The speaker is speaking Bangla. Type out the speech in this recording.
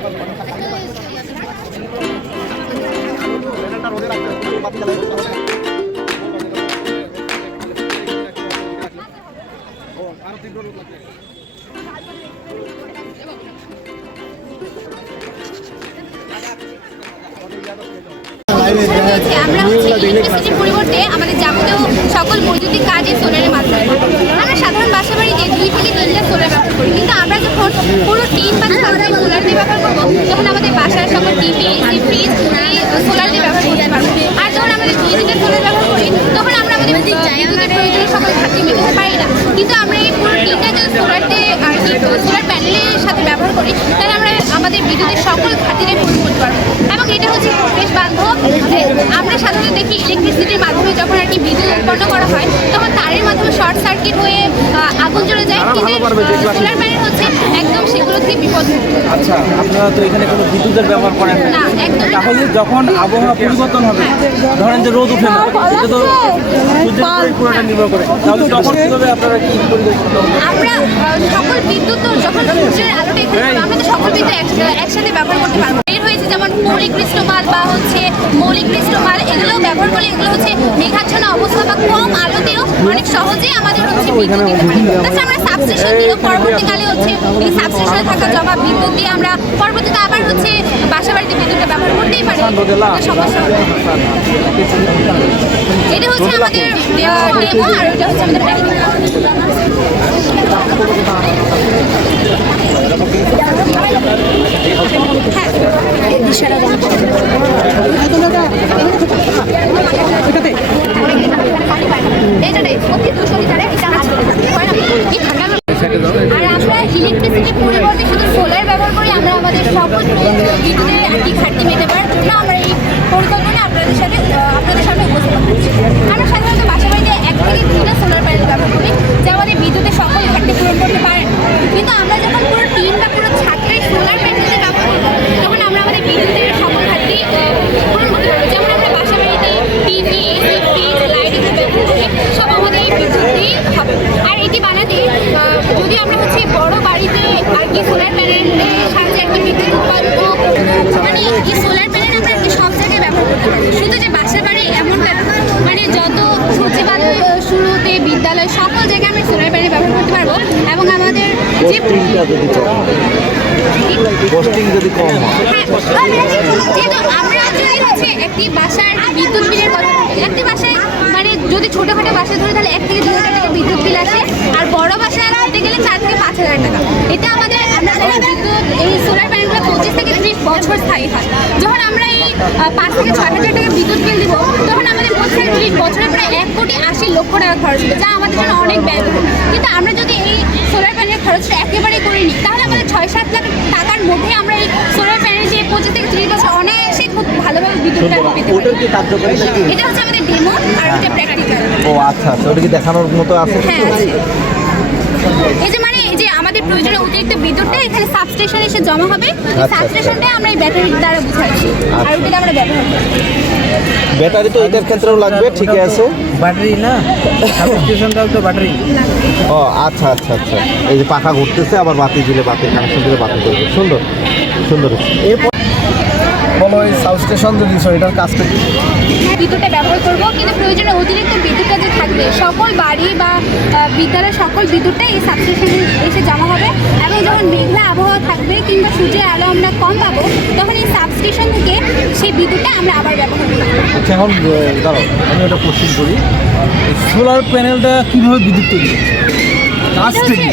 আমরা ইলেকট্রিসিটির পরিবর্তে আমাদের যাবতীয় সকল বৈদ্যুতিক কাজে সোলারের মাধ্যমে আমরা সাধারণ বাসা বাড়িতে 2 থেকে 3টা সোলার ব্যবহার করি, কিন্তু আমরা যখন পুরো টিন বা ছাদের সোলার দিয়ে ব্যবহার করবো তখন আমাদের বাসার সকল টিভি, এসি, ফ্রিজ এই সোলার দিয়ে ব্যবহার করতে পারবো। আর যখন আমাদের 2-3টা সোলার ব্যবহার করি তখন আমরা আমাদের বিদ্যুতের প্রয়োজনীয় সকল ঘাটতি মেটাতে পারি না। কিন্তু আমরা এই পুরো টিনটা যদি সোলার দিয়ে আর কি সোলার প্যানেলের সাথে ব্যবহার করি তাহলে আমরা আমাদের বিদ্যুতের সকল ঘাটতিটাই পূরণ করতে পারবো। এবং এটা হচ্ছে পরিবেশ বান্ধব। আমরা সাধারণত দেখি ইলেকট্রিসিটির মাধ্যমে যখন আর কি বিদ্যুৎ উৎপন্ন করা হয় তখন তারের মাধ্যমে শর্ট সার্কিট হয়ে আগুন জ্বলে যায়, কিন্তু সোলার প্যানেল হচ্ছে একদম সেগুলো থেকে বিপদমুক্ত। আচ্ছা, আপনারা তো এখানে কোনো বিদ্যুতের ব্যবহার করেন না, তাহলে যখন আবহাওয়া পরিবর্তন হবে, ধরেন যে রোদ উঠে না, এটা তো সূর্যের উপরে পুরোটা নির্ভর করে, তাহলে তখন কিভাবে আপনারা কি আমরা সকল বিদ্যুৎ যখন সূর্যের আলোটা আমরা তো সকল বিদ্যুৎ একসাথে ব্যবহার করতে পারবো। এর হয়েছে যেমন মৌলিক পৃষ্ঠমাল বা হচ্ছে মৌলিক পৃষ্ঠমাল, এগুলো ব্যবহার করলে এগুলো হচ্ছে মেঘাচ্ছন্ন অবস্থা বা কম আলোতেও অনেক সহজেই আমাদের হচ্ছে বিদ্যুৎ দিতে পারি। তাছাড়া আমরা সাবস্টেশন দিয়েও পরবর্তীকালে হচ্ছে এই সাবস্টেশনে থাকা জমা বিদ্যুৎ দিয়ে আমরা পরবর্তীতে আবার হচ্ছে বাসা বাড়িতে বিদ্যুৎটা ব্যবহার করতেই পারি, সমস্যা হবে। এটা হচ্ছে আমাদের ডেমো আর এটা হচ্ছে আমাদের প্র্যাকটিক্যাল। আর আমরা ইলেকট্রিসিটির পরিবর্তে শুধু সোলার ব্যবহার করি, আমরা আমাদের সকল বিদ্যুতের একটি ঘাটতি মেটাবার জন্য আমরা এই পরিকল্পনা আপনাদের সামনে উপস্থাপন করছি। আমরা সাধারণত বাসা বাড়িতে 1 থেকে 2টা সোলার প্যানেল ব্যবহার করি যা আমাদের বিদ্যুতের সকল ঘাটতি পূরণ করতে পারে, কিন্তু আমরা যখন পুরো টিন বা পুরো ছাদটাই সোলার প্যানেলে ব্যবহার করব তখন আমরা আমাদের বিদ্যুতের সকল ঘাটতি পূরণ করতে পারবো। যেমন আমরা বাসা বাড়িতে টিভি, এসি, ফ্রিজ, লাইট এগুলো ব্যবহার করি, সব আমাদের এই বিদ্যুৎ দিয়ে হবে। আর এটি বানাতে যদি আমরা হচ্ছে বড় বাড়িতে আর কি সোলার প্যানেলের সাহায্যে একটা বিদ্যুৎ উৎপাদন মানে এই সোলার প্যানেল আমরা কি সব জায়গায় ব্যবহার করতে পারবো, শুধু যে বাসা বাড়ি এমনটা মানে যত হচ্ছে বা শুরুতে বিদ্যালয় সকল জায়গায় আমরা সোলার প্যানেল ব্যবহার করতে পারবো। এবং আমাদের যে যদি কম যেহেতু আমরা যদি হচ্ছে একটি বাসার বিদ্যুৎ বিলের কথা একটি বাসায় মানে যদি ছোটোখাটো বাসা ধরে তাহলে 1 থেকে 2 হাজার টাকা বিদ্যুৎ বিল আসে, আর বড় বাসায় ধরতে গেলে 4 থেকে 5 হাজার টাকা। এটা আমাদের বিদ্যুৎ এই সোলার প্যানেলগুলো 25 থেকে 30 বছর স্থায়ী হয়। যখন আমরা এই 5 থেকে 6 হাজার টাকা বিদ্যুৎ বিল দিব তখন আমাদের 25 থেকে 30 বছরে প্রায় 1,80,00,000 টাকা খরচ হবে, যা আমাদের জন্য অনেক ব্যয়বহুল। কিন্তু আমরা যদি এই সোলার প্যানেলের খরচটা একেবারে করে নিই তাহলে আমাদের 6-7 লাখ টাকার মধ্যে আমরা এই সোলার প্যানেল দিয়ে 25 থেকে 30 বছর অনায়াসে খুব ভালোভাবে বিদ্যুৎটা পেতে পারি। এটা হচ্ছে আমাদের ডেমো আর এটা প্র্যাকটিক্যাল। ও আচ্ছা, ওটা কি দেখানোর মতো আছে? হ্যাঁ আছে। এই যে মানে এই যে আমাদের প্রয়োজনীয় অতিরিক্ত বিদ্যুৎটা এখানে সাবস্টেশনে এসে জমা হবে, এই সাবস্টেশনটা আমরা এই ব্যাটারির দ্বারা বুঝাচ্ছি আর ওটা আমরা ব্যবহার করি। ব্যাটারি তো এটার ক্ষেত্রেও লাগবে, ঠিক আছে? ব্যাটারি না, সাবস্টেশনটাও তো ব্যাটারি। ও আচ্ছা আচ্ছা আচ্ছা, এই যে পাখা ঘুরতেছে আবার বাতি দিলে বাতির কানেকশন দিলে বাতি করবে, সুন্দর সুন্দর। এরপর বলো এই সাবস্টেশন যদি এটার কাজটা কি? বিদ্যুৎটা ব্যবহার করব, কিন্তু প্রয়োজনীয় অতিরিক্ত বিদ্যুৎটা যে থাকবে সকল বাড়ি বা বিদ্যালয়ের সকল বিদ্যুৎটা এই সাবস্টেশনে এসে জমা হবে। এবং যখন মেঘলা আবহাওয়া থাকবে কিংবা সূর্যের আলো আমরা কম পাবো তখন এই সাবস্টেশন থেকে সেই বিদ্যুৎটা আমরা আবার ব্যবহার করব। আচ্ছা, এখন দাঁড়াও আমি একটা কোশ্চেন করি, সোলার প্যানেলটা কীভাবে বিদ্যুৎ তৈরি? কাজটা কি?